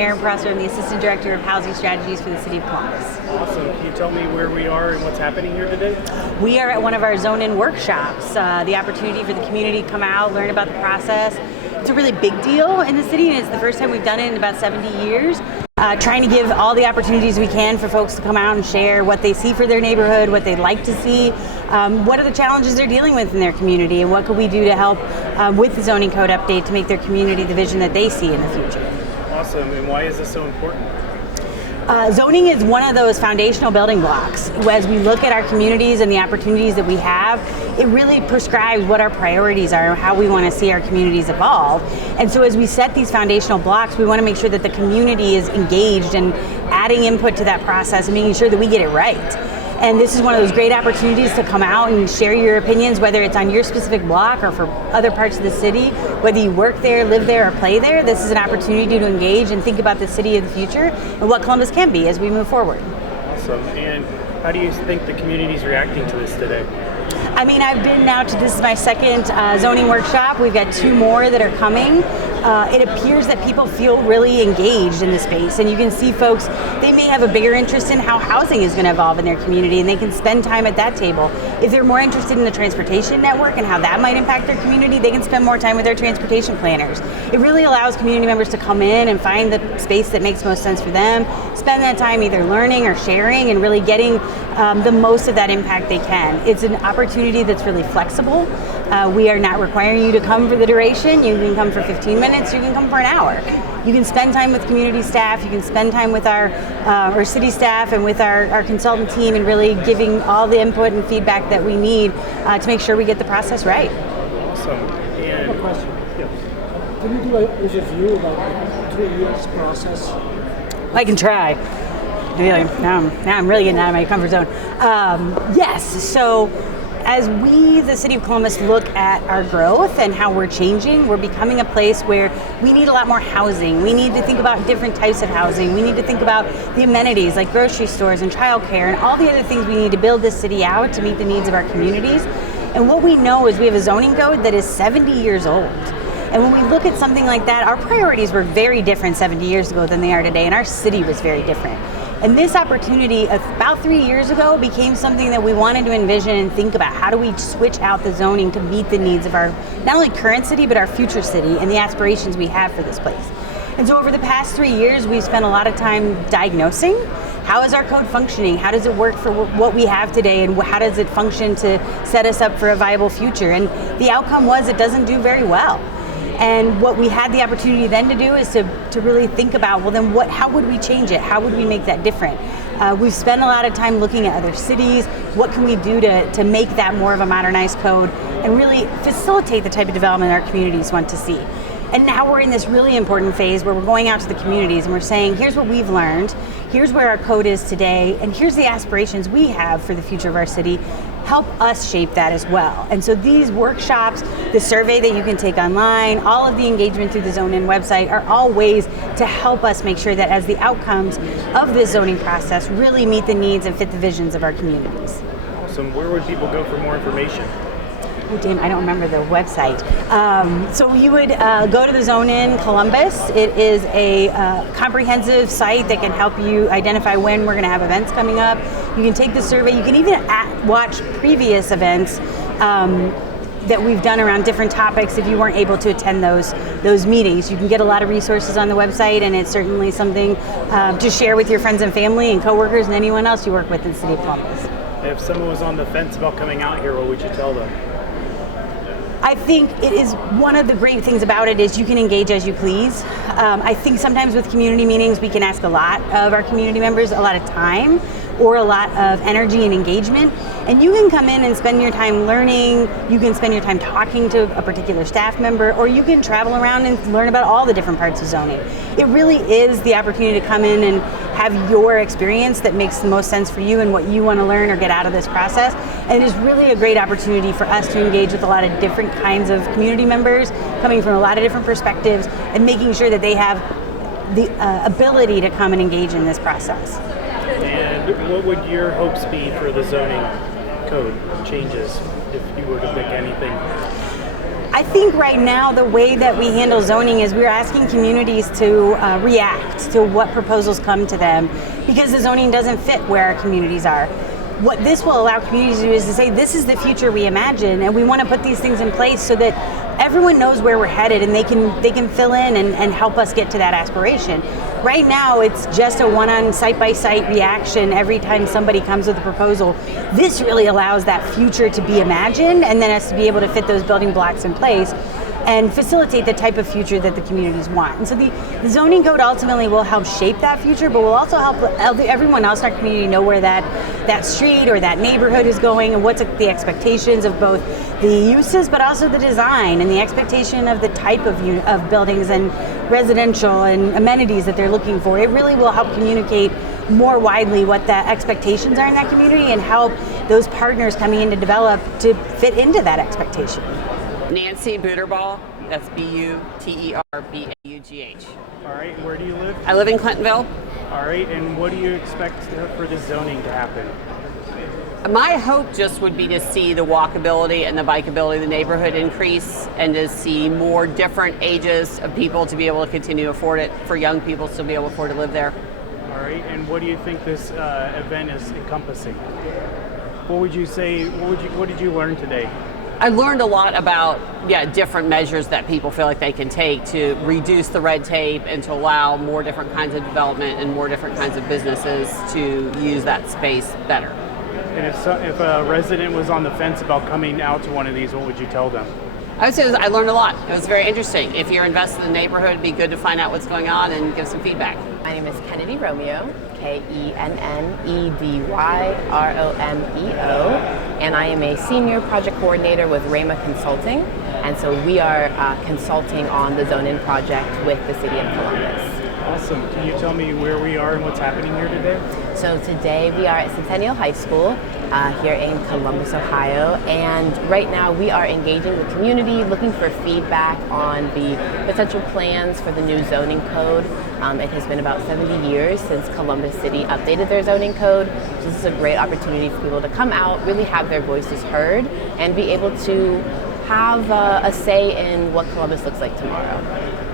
Erin. I'm the Assistant Director of Housing Strategies for the City of Columbus. Awesome. Can you tell me where we are and what's happening here today? We are at one of our zone-in workshops. The opportunity for the community to come out, learn about the process. It's a really big deal in the city, and it's the first time we've done it in about 70 years. Trying to give all the opportunities we can for folks to come out and share what they see for their neighborhood, what they'd like to see, what are the challenges they're dealing with in their community, and what could we do to help with the zoning code update to make their community the vision that they see in the future. Awesome. And why is this so important? Zoning is one of those foundational building blocks. As we look at our communities and the opportunities that we have, it really prescribes what our priorities are and how we want to see our communities evolve. And so as we set these foundational blocks, we want to make sure that the community is engaged and adding input to that process and making sure that we get it right. And this is one of those great opportunities to come out and share your opinions, whether it's on your specific block or for other parts of the city, whether you work there, live there, or play there. This is an opportunity to engage and think about the city of the future and what Columbus can be as we move forward. Awesome. And how do you think the community is reacting to this today? I mean, I've been now to, this is my second zoning workshop. We've got 2 more that are coming. It appears that people feel really engaged in the space, and you can see folks, they may have a bigger interest in how housing is going to evolve in their community, and they can spend time at that table. If they're more interested in the transportation network and how that might impact their community, they can spend more time with their transportation planners. It really allows community members to come in and find the space that makes most sense for them, spend that time either learning or sharing and really getting the most of that impact they can. It's an opportunity that's really flexible. We are not requiring you to come for the duration. You can come for 15 minutes, you can come for an hour. You can spend time with community staff, you can spend time with our city staff and with our consultant team and really giving all the input and feedback that we need to make sure we get the process right. Awesome. And I have a question. Yeah. Can you do a review about the 3 years process? I can try. Now I'm really getting out of my comfort zone. Yes, so as we, the City of Columbus, look at our growth and how we're changing, we're becoming a place where we need a lot more housing. We need to think about different types of housing. We need to think about the amenities like grocery stores and childcare and all the other things we need to build this city out to meet the needs of our communities. And what we know is we have a zoning code that is 70 years old. And when we look at something like that, our priorities were very different 70 years ago than they are today, and our city was very different. And this opportunity about 3 years ago became something that we wanted to envision and think about. How do we switch out the zoning to meet the needs of our, not only current city, but our future city and the aspirations we have for this place. And so over the past 3 years, we've spent a lot of time diagnosing. How is our code functioning? How does it work for what we have today? And how does it function to set us up for a viable future? And the outcome was it doesn't do very well. And what we had the opportunity then to do is to really think about, well then how would we change it? How would we make that different? We've spent a lot of time looking at other cities. What can we do to make that more of a modernized code and really facilitate the type of development our communities want to see? And now we're in this really important phase where we're going out to the communities and we're saying, here's what we've learned, here's where our code is today, and here's the aspirations we have for the future of our city. Help us shape that as well. And so these workshops, the survey that you can take online, all of the engagement through the Zone-In website are all ways to help us make sure that as the outcomes of this zoning process really meet the needs and fit the visions of our communities. Awesome. Where would people go for more information? Oh, damn, I don't remember the website. So you would go to the Zone-In Columbus. It is a comprehensive site that can help you identify when we're going to have events coming up. You can take the survey. You can even watch previous events that we've done around different topics if you weren't able to attend those meetings. You can get a lot of resources on the website, and it's certainly something to share with your friends and family and coworkers and anyone else you work with in the City of Columbus. If someone was on the fence about coming out here, what would you tell them? I think it is one of the great things about it is you can engage as you please. I think sometimes with community meetings we can ask a lot of our community members, a lot of time or a lot of energy and engagement. And you can come in and spend your time learning, you can spend your time talking to a particular staff member, or you can travel around and learn about all the different parts of zoning. It really is the opportunity to come in and have your experience that makes the most sense for you and what you want to learn or get out of this process. And it is really a great opportunity for us to engage with a lot of different kinds of community members coming from a lot of different perspectives and making sure that they have the ability to come and engage in this process. And what would your hopes be for the zoning code changes if you were to pick anything? I think right now the way that we handle zoning is we're asking communities to react to what proposals come to them because the zoning doesn't fit where our communities are. What this will allow communities to do is to say, this is the future we imagine, and we want to put these things in place so that everyone knows where we're headed and they can fill in and help us get to that aspiration. Right now, it's just a one-on site-by-site reaction every time somebody comes with a proposal. This really allows that future to be imagined and then us to be able to fit those building blocks in place and facilitate the type of future that the communities want. And so the zoning code ultimately will help shape that future, but will also help everyone else in our community know where that street or that neighborhood is going and what's the expectations of both the uses, but also the design and the expectation of the type of buildings and residential and amenities that they're looking for. It really will help communicate more widely what the expectations are in that community and help those partners coming in to develop to fit into that expectation. Nancy Booterball, that's Butterbaughh. All right, where do you live? I live in Clintonville. All right, and what do you expect for the zoning to happen? My hope just would be to see the walkability and the bikeability of the neighborhood increase and to see more different ages of people to be able to continue to afford it, for young people to be able to afford to live there. All right, and what do you think this event is encompassing? What would you say, what did you learn today? I learned a lot about different measures that people feel like they can take to reduce the red tape and to allow more different kinds of development and more different kinds of businesses to use that space better. And if a resident was on the fence about coming out to one of these, what would you tell them? I would say I learned a lot. It was very interesting. If you're invested in the neighborhood, it'd be good to find out what's going on and give some feedback. My name is Kennedy Romeo, KennedyRomeo, and I am a senior project coordinator with Rama Consulting, and so we are consulting on the zoning project with the City of Columbus. Awesome. Can you tell me where we are and what's happening here today? So today we are at Centennial High School here in Columbus, Ohio, and right now we are engaging the community, looking for feedback on the potential plans for the new zoning code. It has been about 70 years since Columbus City updated their zoning code, so this is a great opportunity for people to come out, really have their voices heard, and be able to have a say in what Columbus looks like tomorrow.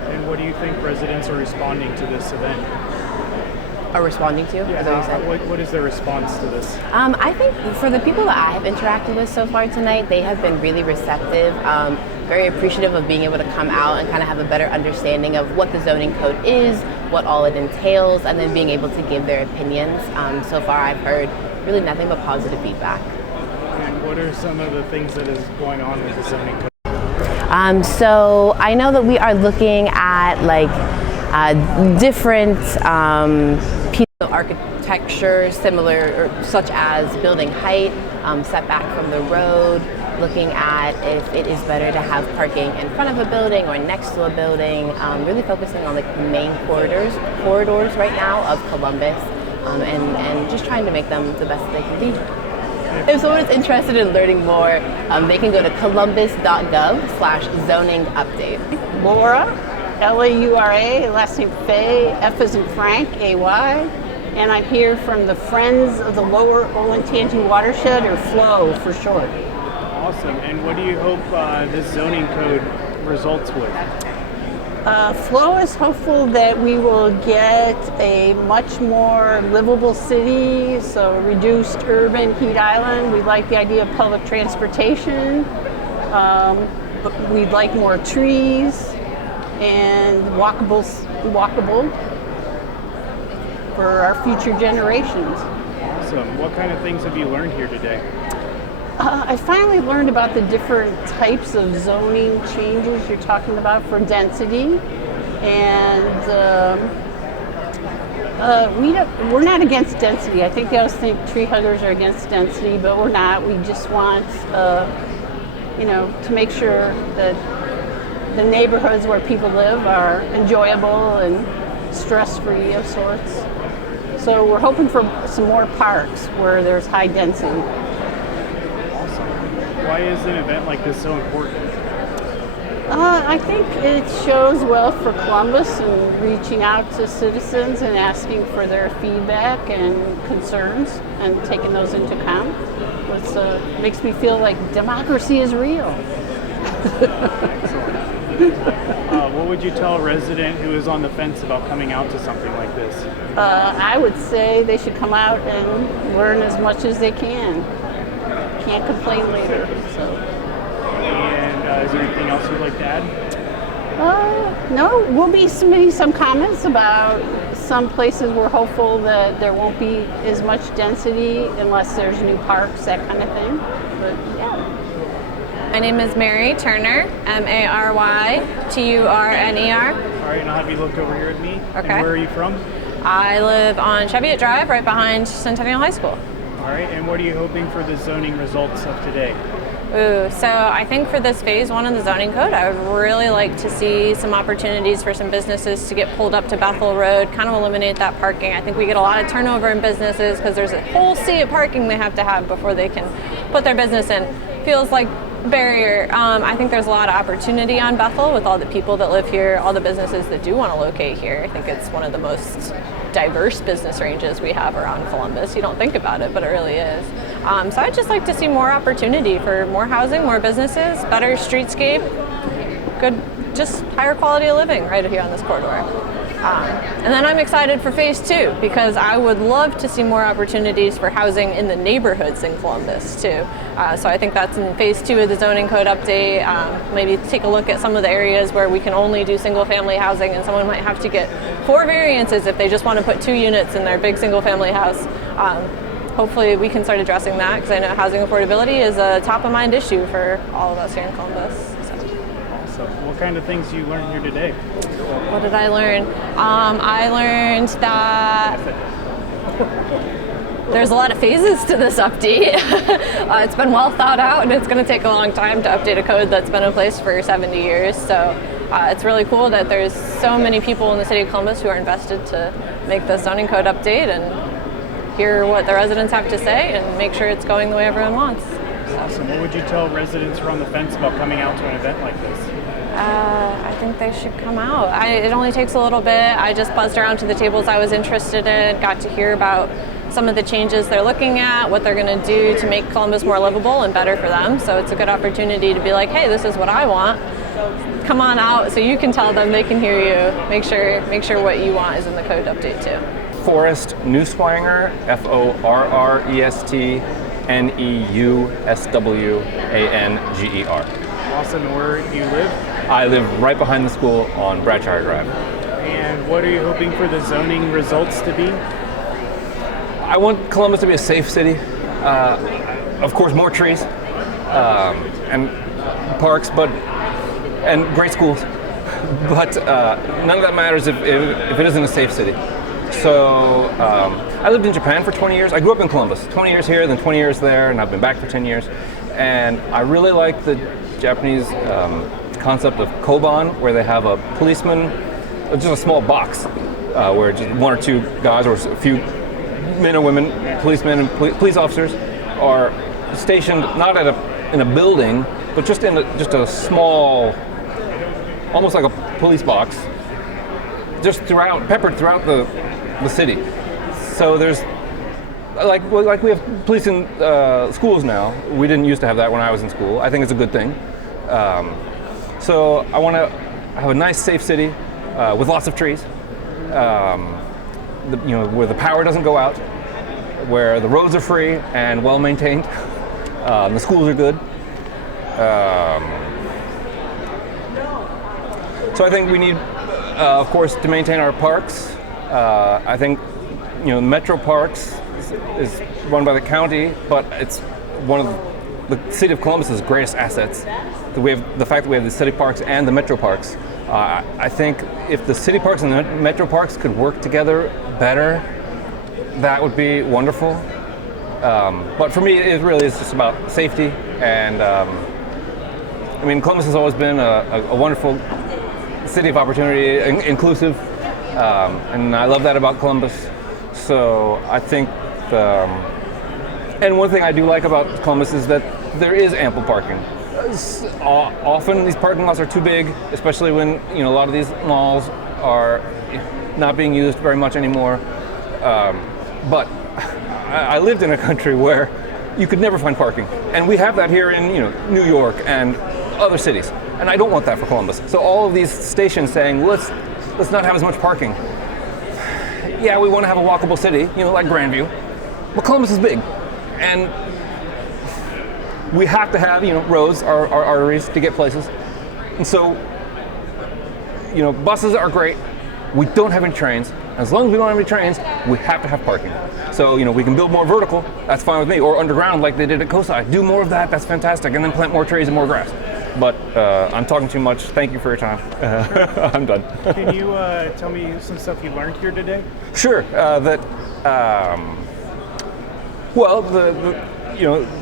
And what do you think residents are responding to this event? Are responding to? What is their response to this? I think for the people that I have interacted with so far tonight, they have been really receptive, very appreciative of being able to come out and kind of have a better understanding of what the zoning code is, what all it entails, and then being able to give their opinions. So far I've heard really nothing but positive feedback. And what are some of the things that is going on with the zoning code? So I know that we are looking at different pieces of architecture, similar, such as building height, setback from the road, looking at if it is better to have parking in front of a building or next to a building, really focusing on the main corridors right now of Columbus, and just trying to make them the best that they can be. If someone is interested in learning more, they can go to columbus.gov/zoning update. Laura, Laura, last name Faye, F as in Frank, AY, and I'm here from the Friends of the Lower Olentangy Watershed, or FLOW for short. Awesome. And what do you hope this zoning code results with? FLOW is hopeful that we will get a much more livable city, so reduced urban heat island. We like the idea of public transportation. We'd like more trees and walkable for our future generations. Awesome. What kind of things have you learned here today? I finally learned about the different types of zoning changes you're talking about for density, and we're not against density. I think they always think tree huggers are against density, but we're not. We just want, to make sure that the neighborhoods where people live are enjoyable and stress-free of sorts. So we're hoping for some more parks where there's high density. Why is an event like this so important? I think it shows well for Columbus and reaching out to citizens and asking for their feedback and concerns and taking those into account. It makes me feel like democracy is real. What would you tell a resident who is on the fence about coming out to something like this? I would say they should come out and learn as much as they can. Can't complain later. So. And is there anything else you'd like to add? No, we'll be submitting some comments about some places we're hopeful that there won't be as much density unless there's new parks, that kind of thing. But yeah. My name is Mary Turner, Maryturner. All right, and I'll have you look over here at me. Okay. And where are you from? I live on Cheviot Drive, right behind Centennial High School. All right, and what are you hoping for the zoning results of today? Ooh, so I think for this phase 1 of the zoning code, I would really like to see some opportunities for some businesses to get pulled up to Bethel Road, kind of eliminate that parking. I think we get a lot of turnover in businesses because there's a whole sea of parking they have to have before they can put their business in. Feels like barrier. I think there's a lot of opportunity on Bethel with all the people that live here, all the businesses that do want to locate here. I think it's one of the most diverse business ranges we have around Columbus. You don't think about it, but it really is. So I'd just like to see more opportunity for more housing, more businesses, better streetscape, good, just higher quality of living right here on this corridor. And then I'm excited for phase 2 because I would love to see more opportunities for housing in the neighborhoods in Columbus too. So I think that's in phase 2 of the zoning code update. Maybe take a look at some of the areas where we can only do single family housing and someone might have to get 4 variances if they just want to put 2 units in their big single family house. Hopefully we can start addressing that because I know housing affordability is a top of mind issue for all of us here in Columbus. So what kind of things you learned here today? What did I learn? I learned that there's a lot of phases to this update. It's been well thought out and it's going to take a long time to update a code that's been in place for 70 years. So it's really cool that there's so many people in the city of Columbus who are invested to make the zoning code update and hear what the residents have to say and make sure it's going the way everyone wants. Awesome. What would you tell residents who are on the fence about coming out to an event like this? I think they should come out. It only takes a little bit. I just buzzed around to the tables I was interested in, got to hear about some of the changes they're looking at, what they're going to do to make Columbus more livable and better for them. So it's a good opportunity to be like, hey, this is what I want. Come on out so you can tell them, they can hear you. Make sure what you want is in the code update too. Forrest Neuswanger, FORREST, Awesome. And where do you live? I live right behind the school on Bradshaw Drive. And what are you hoping for the zoning results to be? I want Columbus to be a safe city. Of course, more trees and parks, and great schools. But none of that matters if it isn't a safe city. So I lived in Japan for 20 years. I grew up in Columbus. 20 years here, then 20 years there, and I've been back for 10 years. And I really like the Japanese concept of koban, where they have a policeman, just a small box, where just 1 or 2 guys or a few men or women, policemen and police officers, are stationed not in a building, but just in a small, almost like a police box, just peppered throughout the city. So there's like we have police in schools now. We didn't used to have that when I was in school. I think it's a good thing. So I want to have a nice, safe city with lots of trees. Where the power doesn't go out, where the roads are free and well maintained, the schools are good. So I think we need, of course, to maintain our parks. I think, Metro Parks is run by the county, but it's one of the city of Columbus's greatest assets. The fact that we have the city parks and the Metro Parks. I think if the city parks and the Metro Parks could work together better, that would be wonderful. But for me, it really is just about safety. And Columbus has always been a wonderful city of opportunity, inclusive, and I love that about Columbus. So I think, and one thing I do like about Columbus is that there is ample parking. Often these parking lots are too big, especially when a lot of these malls are not being used very much anymore. But I lived in a country where you could never find parking, and we have that here in New York and other cities, and I don't want that for Columbus. So all of these stations saying, let's not have as much parking. Yeah, we want to have a walkable city, like Grandview, but Columbus is big, and we have to have, roads, our arteries to get places. And so, buses are great. We don't have any trains. As long as we don't have any trains, we have to have parking. So, we can build more vertical, that's fine with me, or underground like they did at Cosi. Do more of that, that's fantastic, and then plant more trees and more grass. But I'm talking too much. Thank you for your time. I'm done. Can you tell me some stuff you learned here today? Sure. The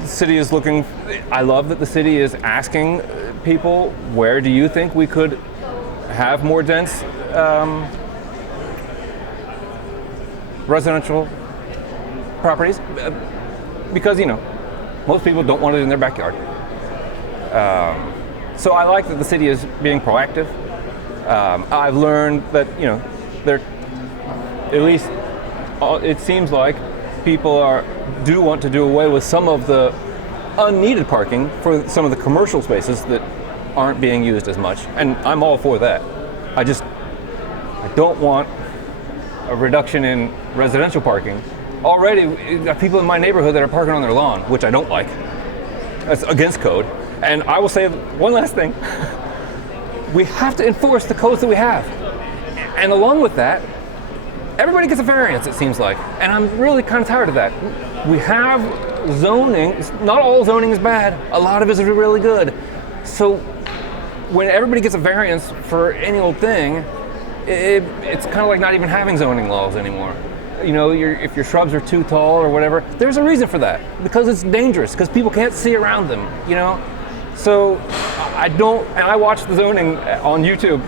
city is looking. I love that the city is asking people, where do you think we could have more dense residential properties? Because most people don't want it in their backyard. So I like that the city is being proactive. I've learned that they're, at least it seems like people do want to do away with some of the unneeded parking for some of the commercial spaces that aren't being used as much, and I'm all for that. I don't want a reduction in residential parking. Already, we've got people in my neighborhood that are parking on their lawn, which I don't like. That's against code. And I will say one last thing. We have to enforce the codes that we have. And along with that, everybody gets a variance, it seems like. And I'm really kind of tired of that. We have zoning. Not all zoning is bad. A lot of it is really good. So when everybody gets a variance for any old thing, it's kind of like not even having zoning laws anymore. If your shrubs are too tall or whatever, there's a reason for that. Because it's dangerous, because people can't see around them, So I watch the zoning on YouTube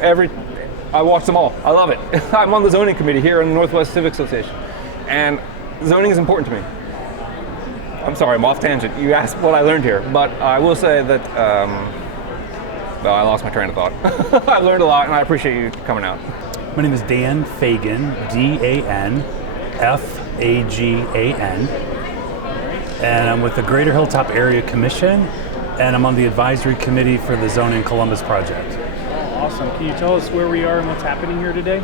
I watch them all. I love it. I'm on the zoning committee here in the Northwest Civic Association. And zoning is important to me. I'm sorry, I'm off tangent. You asked what I learned here, but I will say that, I lost my train of thought. I learned a lot, and I appreciate you coming out. My name is Dan Fagan, DanFagan, and I'm with the Greater Hilltop Area Commission, and I'm on the advisory committee for the Zoning Columbus project. Awesome. Can you tell us where we are and what's happening here today?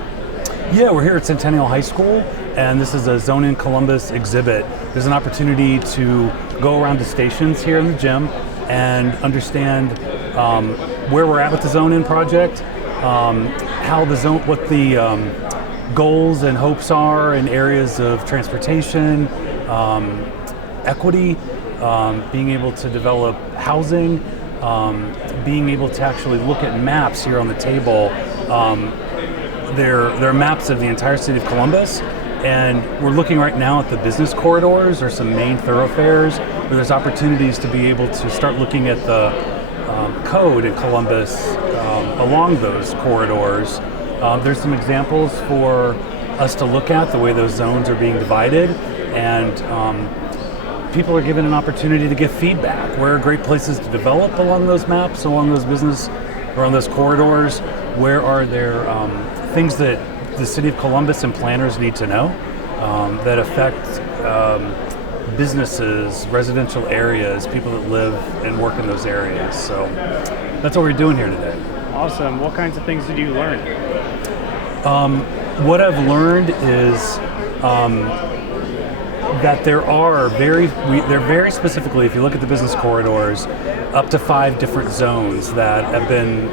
Yeah, we're here at Centennial High School, and this is a Zoning Columbus exhibit. There's an opportunity to go around to stations here in the gym and understand where we're at with the zoning project, what the goals and hopes are in areas of transportation, equity, being able to develop housing, being able to actually look at maps here on the table. There are maps of the entire city of Columbus, and we're looking right now at the business corridors or some main thoroughfares where there's opportunities to be able to start looking at the code in Columbus along those corridors. There's some examples for us to look at, the way those zones are being divided, and people are given an opportunity to give feedback. Where are great places to develop along those maps, along those business, or on those corridors? Where are there things that the City of Columbus and planners need to know that affect businesses, residential areas, people that live and work in those areas? So that's what we're doing here today. Awesome. What kinds of things did you learn? What I've learned is that there are very specifically, if you look at the business corridors, up to 5 different zones that have been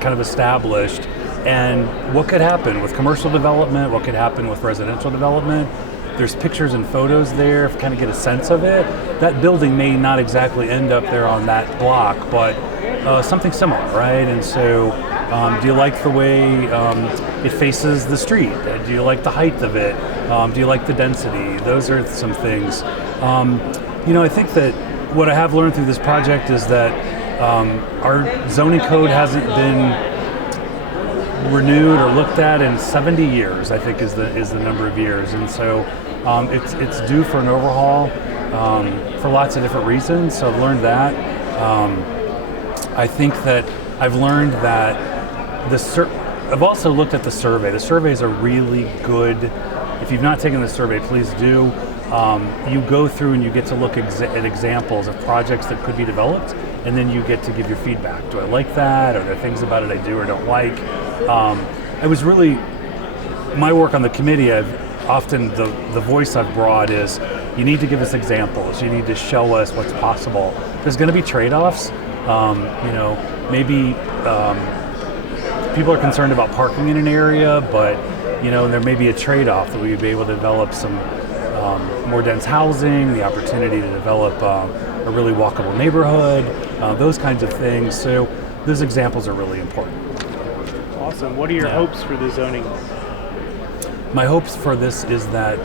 kind of established. And what could happen with commercial development, what could happen with residential development. There's pictures and photos there, if you kind of get a sense of it. That building may not exactly end up there on that block, but something similar, right? And so do you like the way it faces the street? Do you like the height of it? Do you like the density? Those are some things. I think that what I have learned through this project is that our zoning code hasn't been renewed or looked at in 70 years, I think is the number of years. And so it's due for an overhaul for lots of different reasons. So I've learned that. I think that I've learned that I've also looked at the survey. The surveys are really good. If you've not taken the survey, please do. you go through and you get to look at examples of projects that could be developed, and then you get to give your feedback. Do I like that? Are there things about it I do or don't like? My work on the committee, often the voice I've brought is, you need to give us examples. You need to show us what's possible. There's going to be trade-offs. Maybe people are concerned about parking in an area, but there may be a trade-off that we would be able to develop some more dense housing, the opportunity to develop a really walkable neighborhood, those kinds of things. So those examples are really important. Awesome. What are your hopes for the zoning? My hopes for this is that,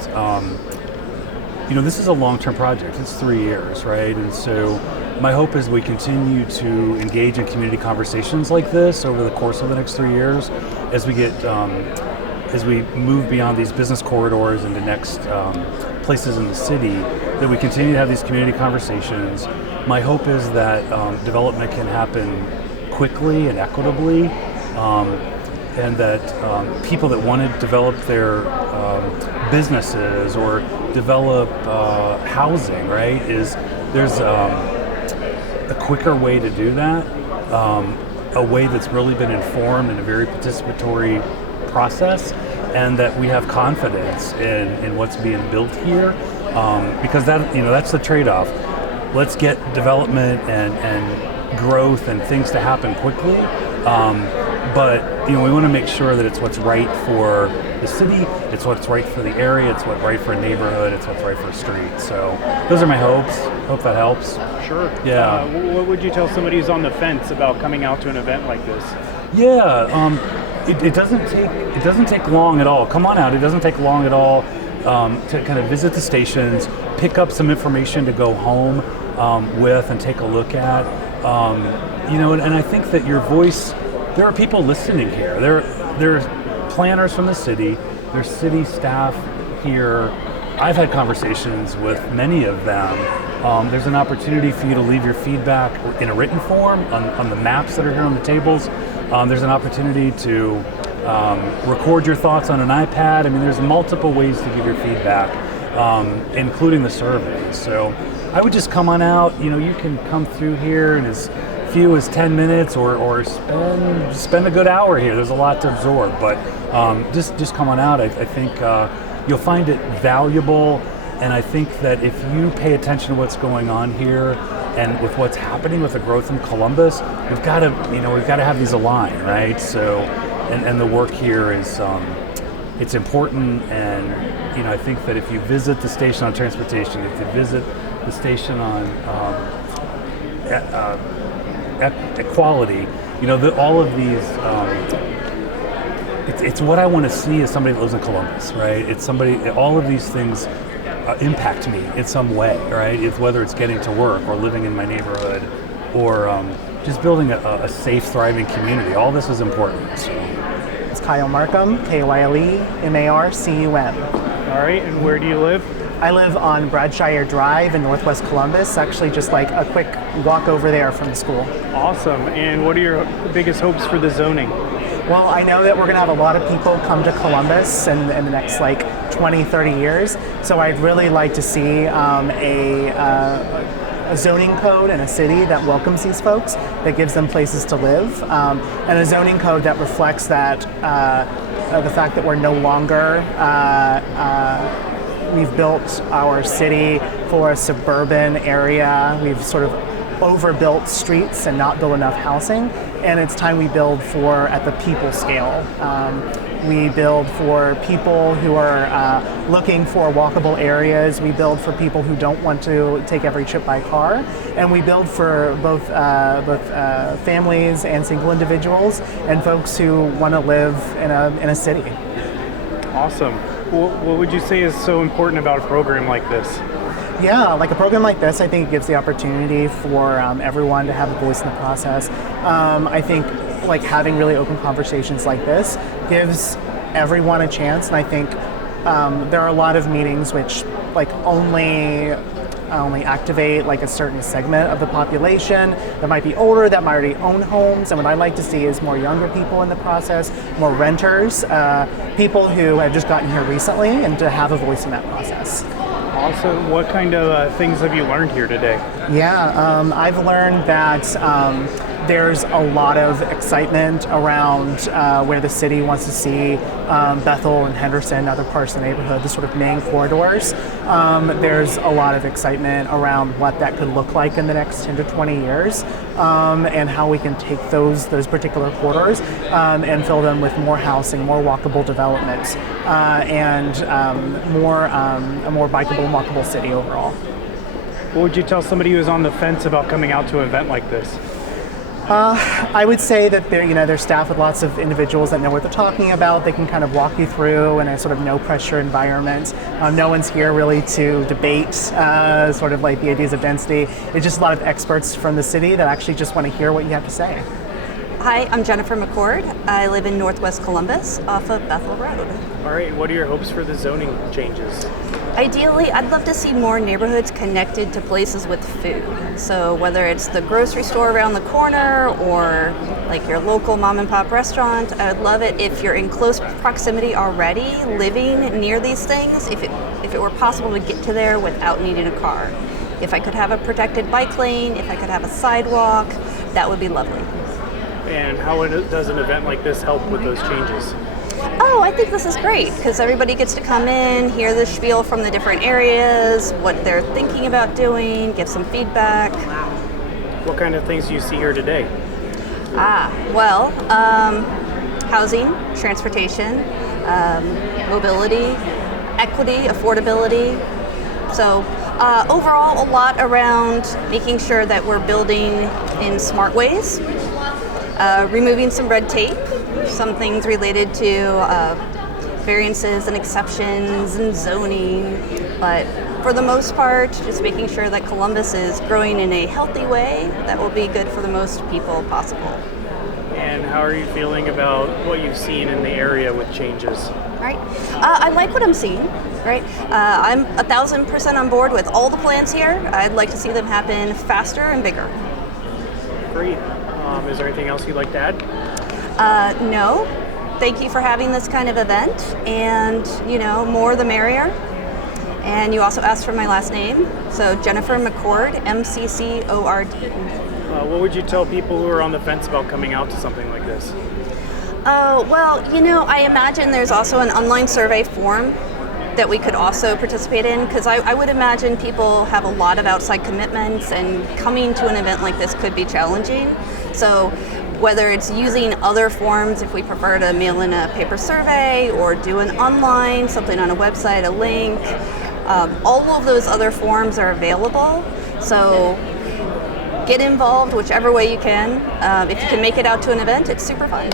this is a long-term project. It's 3 years, right? And so my hope is we continue to engage in community conversations like this over the course of the next 3 years as we get, as we move beyond these business corridors into next places in the city, that we continue to have these community conversations. My hope is that development can happen quickly and equitably, and that people that want to develop their businesses or develop housing, right, there's a quicker way to do that, a way that's really been informed in a very participatory process, and that we have confidence in what's being built here, because that's the trade-off. Let's get development and growth and things to happen quickly, but we want to make sure that it's what's right for the city, it's what's right for the area, it's what's right for a neighborhood, it's what's right for a street. So those are my hopes. Hope that helps. Sure. Yeah. What would you tell somebody who's on the fence about coming out to an event like this? Yeah. It doesn't take long at all. Come on out. It doesn't take long at all to kind of visit the stations, pick up some information to go home with and take a look at. And I think that your voice, there are people listening here. There are planners from the city, there's city staff here. I've had conversations with many of them. There's an opportunity for you to leave your feedback in a written form on the maps that are here on the tables. There's an opportunity to record your thoughts on an iPad. I mean, there's multiple ways to give your feedback, including the surveys. So I would just come on out. You can come through here in as few as 10 minutes or spend a good hour here. There's a lot to absorb, but just come on out. I think you'll find it valuable, and I think that if you pay attention to what's going on here and with what's happening with the growth in Columbus, we've got to have these align, right? So, and the work here is it's important, and I think that if you visit the station on transportation, if you visit the station on equality, all of these. It's what I want to see as somebody that lives in Columbus, right? It's all of these things impact me in some way, right? Whether it's getting to work or living in my neighborhood or just building a safe, thriving community. All this is important. So. It's Kyle Markham, KYLE-MARCUM. All right, and where do you live? I live on Bradshire Drive in Northwest Columbus, actually just like a quick walk over there from the school. Awesome, and what are your biggest hopes for the zoning? Well, I know that we're going to have a lot of people come to Columbus in the next 20, 30 years, so I'd really like to see a zoning code in a city that welcomes these folks, that gives them places to live, and a zoning code that reflects that the fact that we're no longer we've built our city for a suburban area. We've sort of overbuilt streets and not built enough housing, and it's time we build at the people scale. We build for people who are looking for walkable areas. We build for people who don't want to take every trip by car, and we build for both families and single individuals and folks who want to live in a city. Awesome. What would you say is so important about a program like this? Yeah, like a program like this, I think it gives the opportunity for everyone to have a voice in the process. I think having really open conversations like this gives everyone a chance, and I think there are a lot of meetings which only activate a certain segment of the population that might be older, that might already own homes, and what I'd like to see is more younger people in the process, more renters, people who have just gotten here recently, and to have a voice in that process. Awesome. What kind of things have you learned here today? Yeah, I've learned that there's a lot of excitement around where the city wants to see Bethel and Henderson and other parts of the neighborhood, the sort of main corridors. There's a lot of excitement around what that could look like in the next 10 to 20 years, and how we can take those particular corridors and fill them with more housing, more walkable development, and a more bikeable, walkable city overall. What would you tell somebody who's on the fence about coming out to an event like this? I would say that they're staffed with lots of individuals that know what they're talking about. They can kind of walk you through in a sort of no pressure environment. No one's here really to debate sort of like the ideas of density. It's just a lot of experts from the city that actually just want to hear what you have to say. Hi, I'm Jennifer McCord. I live in Northwest Columbus off of Bethel Road. All right, what are your hopes for the zoning changes? Ideally, I'd love to see more neighborhoods connected to places with food. So whether it's the grocery store around the corner or like your local mom and pop restaurant, I would love it if you're in close proximity already, living near these things, if it were possible to get to there without needing a car. If I could have a protected bike lane, if I could have a sidewalk, that would be lovely. And how does an event like this help with those changes? Oh, I think this is great because everybody gets to come in, hear the spiel from the different areas, what they're thinking about doing, give some feedback. What kind of things do you see here today? Housing, transportation, mobility, equity, affordability. So overall, a lot around making sure that we're building in smart ways, removing some red tape, some things related to variances and exceptions and zoning, but for the most part, just making sure that Columbus is growing in a healthy way that will be good for the most people possible. And how are you feeling about what you've seen in the area with changes? Right. I like what I'm seeing. Right. I'm 1,000% on board with all the plans here. I'd like to see them happen faster and bigger. Great. Is there anything else you'd like to add? No. Thank you for having this kind of event, and more the merrier. And you also asked for my last name, so Jennifer McCord, MCCORD. What would you tell people who are on the fence about coming out to something like this? I imagine there's also an online survey form that we could also participate in, because I would imagine people have a lot of outside commitments, and coming to an event like this could be challenging. So whether it's using other forms, if we prefer to mail in a paper survey or do an online, something on a website, a link, all of those other forms are available. So get involved whichever way you can. If you can make it out to an event, it's super fun.